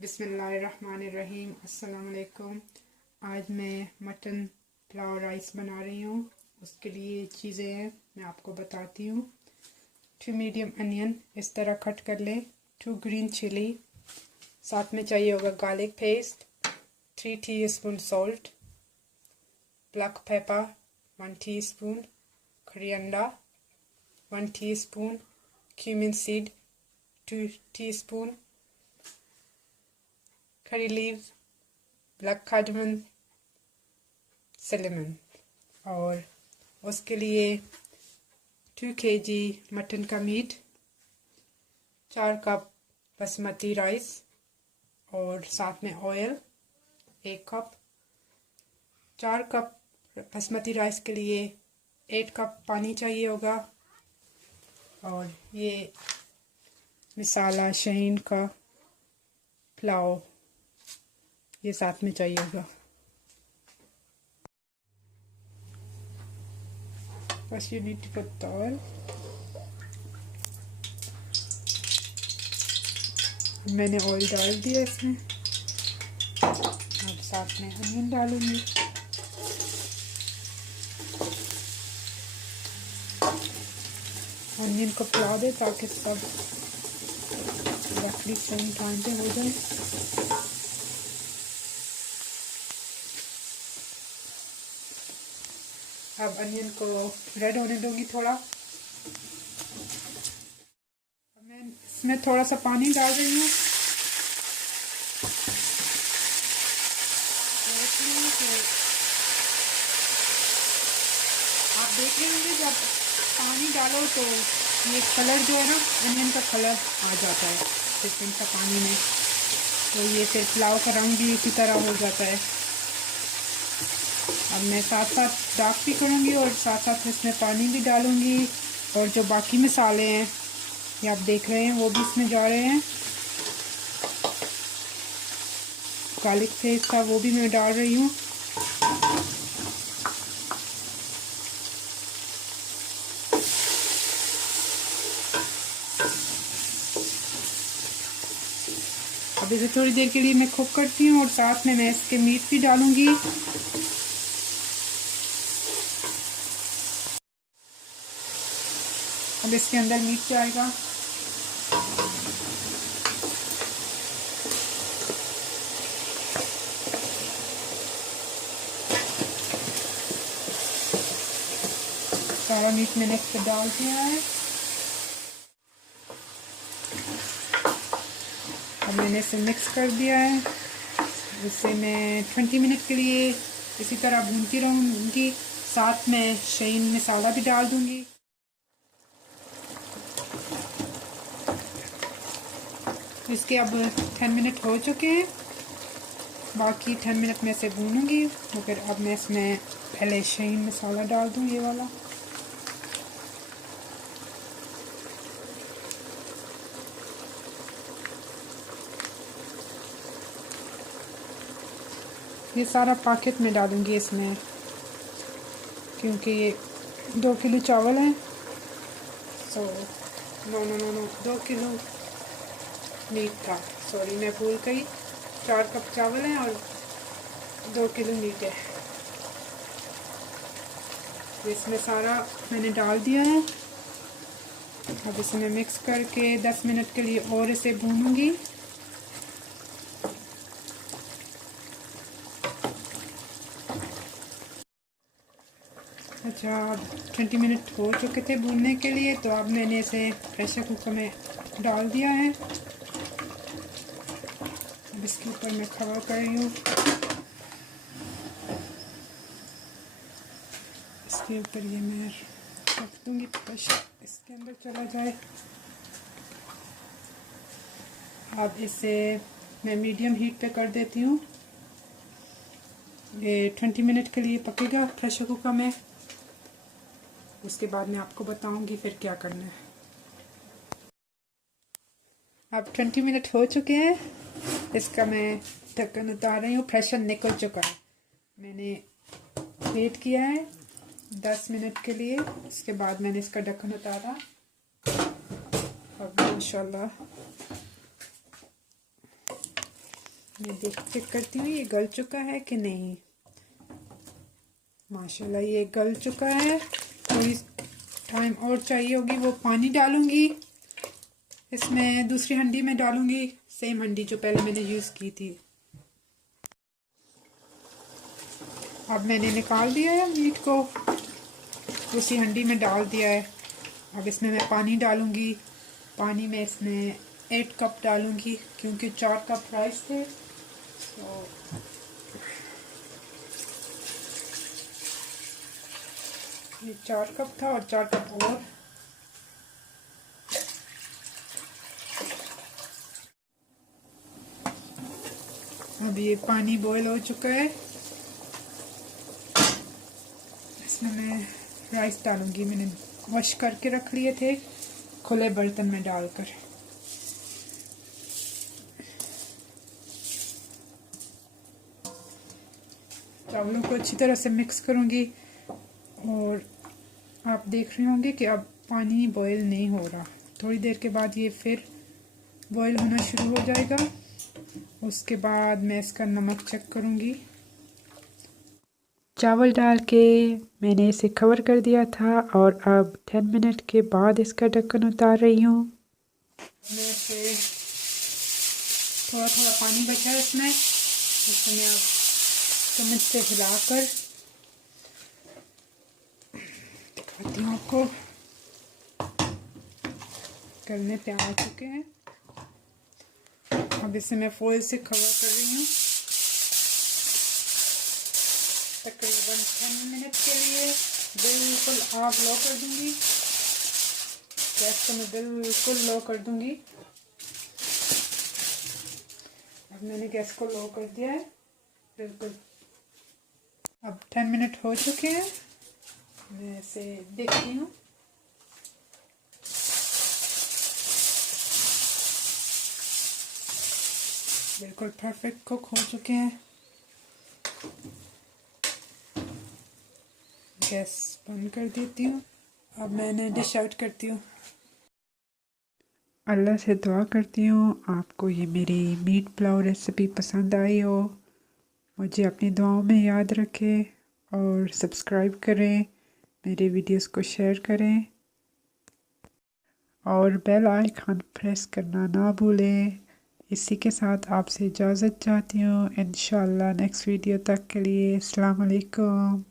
बिस्मिल्लाहिर्रहमानिर्रहीम। अस्सलाम वालेकुम। आज मैं मटन पुलाव राइस बना रही हूँ। उसके लिए चीज़ें हैं, मैं आपको बताती हूँ। 2 मीडियम अनियन इस तरह कट कर लें। 2 ग्रीन चिली, साथ में चाहिए होगा garlic paste, 3 teaspoon salt, black pepper 1 teaspoon, coriander 1 teaspoon, cumin seed 2 teaspoon, curry leaves, black cardamom, cinnamon. और उसके लिए 2 kg मटन का मीट, 4 कप बासमती राइस और साथ में oil 1 cup. 4 cup basmati rice के लिए 8 कप पानी चाहिए होगा। और ये मसाला शहीन का पुलाव ये साथ में चाहिए होगा। First you need to put the oil. मैंने ऑयल डाल दिया इसमें। अब साथ में अनियन डालूंगी। अनियन को फैला दे ताकि सब रफली सेम टाइम पे हो जाए। अब अनियन को रेड होने दूंगी थोड़ा। अब मैं इसमें थोड़ा सा पानी डाल रही हूँ। आप देख रहे होंगे जब पानी डालो तो ये कलर जो है ना, अनियन का कलर आ जाता है डिफरेंट सा पानी में, तो ये फिर पुलाव का रंग भी इसी तरह हो जाता है। अब मैं साथ साथ डार्क भी करूँगी और साथ साथ इसमें पानी भी डालूँगी। और जो बाकी मसाले हैं ये आप देख रहे हैं वो भी इसमें जा रहे हैं। गार्लिक पेस्ट था वो भी मैं डाल रही हूँ। अब इसे थोड़ी देर के लिए मैं कुक करती हूँ और साथ में मैं इसके मीट भी डालूँगी। अब इसके अंदर मीट जाएगा। सारा मीट मैंने इस पर डाल दिया है। अब मैंने इसे मिक्स कर दिया है। इसे मैं 20 मिनट के लिए इसी तरह भूनती रहूँगी। साथ में शहीन मसाला भी डाल दूँगी। इसके अब 10 मिनट हो चुके हैं। बाकी 10 मिनट में इसे भूनूंगी। मगर अब मैं इसमें पहले शहीन मसाला डाल दूँ, ये वाला। ये सारा पैकेट में डालूंगी इसमें, क्योंकि ये 2 किलो चावल हैं। नो 2 किलो मीट था, सॉरी मैं भूल गई। 4 कप चावल हैं और 2 किलो मीट है। इसमें सारा मैंने डाल दिया है। अब इसे मैं मिक्स करके 10 मिनट के लिए और इसे भूनूंगी। अच्छा, 20 मिनट हो चुके थे भूनने के लिए, तो अब मैंने इसे प्रेशर कुकर में डाल दिया है। अब इसके ऊपर मैं कवर कर रही हूँ। इसके ऊपर ये मैं रख दूँगी, प्रेशर इसके अंदर चला जाए। अब इसे मैं मीडियम हीट पे कर देती हूँ। ये 20 मिनट के लिए पकेगा प्रेशर कुकर में। उसके बाद मैं आपको बताऊंगी फिर क्या करना है। अब 20 मिनट हो चुके हैं। इसका मैं ढक्कन उतार रही हूँ। प्रेशर निकल चुका है। मैंने वेट किया है 10 मिनट के लिए। उसके बाद मैंने इसका ढक्कन उतारा। अब इंशाल्लाह मैं चेक करती हूँ ये गल चुका है कि नहीं। माशाल्लाह ये गल चुका है। थोड़ी टाइम और चाहिए होगी। वो पानी डालूंगी इसमें, दूसरी हंडी में डालूंगी, सेम हंडी जो पहले मैंने यूज़ की थी। अब मैंने निकाल दिया है मीट को, उसी हंडी में डाल दिया है। अब इसमें मैं पानी डालूंगी। पानी में इसमें 8 कप डालूंगी क्योंकि 4 कप राइस थे। तो ये 4 कप था और 4 कप और। अब ये पानी बॉईल हो चुका है। इसमें मैं राइस डालूंगी। मैंने वॉश करके रख लिए थे खुले बर्तन में डालकर। चावलों को अच्छी तरह से मिक्स करूंगी और आप देख रहे होंगे कि अब पानी बॉईल नहीं हो रहा। थोड़ी देर के बाद ये फिर बॉईल होना शुरू हो जाएगा। उसके बाद मैं इसका नमक चेक करूंगी। चावल डाल के मैंने इसे कवर कर दिया था और अब 10 मिनट के बाद इसका ढक्कन उतार रही हूँ। मैं से थोड़ा थोड़ा पानी बचा है इसमें, मैं अब चम्मच से हिलाकर दिखाती हूँ आपको। गलने पे आ चुके हैं। अब इसे मैं फॉइल से कवर कर रही हूँ तकरीबन 10 मिनट के लिए। बिल्कुल आग लो कर दूंगी। गैस को मैं बिल्कुल लो कर दूंगी। अब मैंने गैस को लो कर दिया है बिल्कुल। अब 10 मिनट हो चुके हैं। मैं इसे देखती हूँ। बिल्कुल परफेक्ट कुक हो चुके हैं। गैस बंद कर देती हूँ। अब मैंने डिश आउट करती हूँ। अल्लाह से दुआ करती हूँ आपको ये मेरी मीट पुलाव रेसिपी पसंद आई हो। मुझे अपनी दुआओं में याद रखें और सब्सक्राइब करें, मेरे वीडियोस को शेयर करें और बेल आइकन प्रेस करना ना भूलें। इसी के साथ आपसे इजाज़त चाहती हूँ। इंशाल्लाह नेक्स्ट वीडियो तक के लिए अस्सलाम वालेकुम।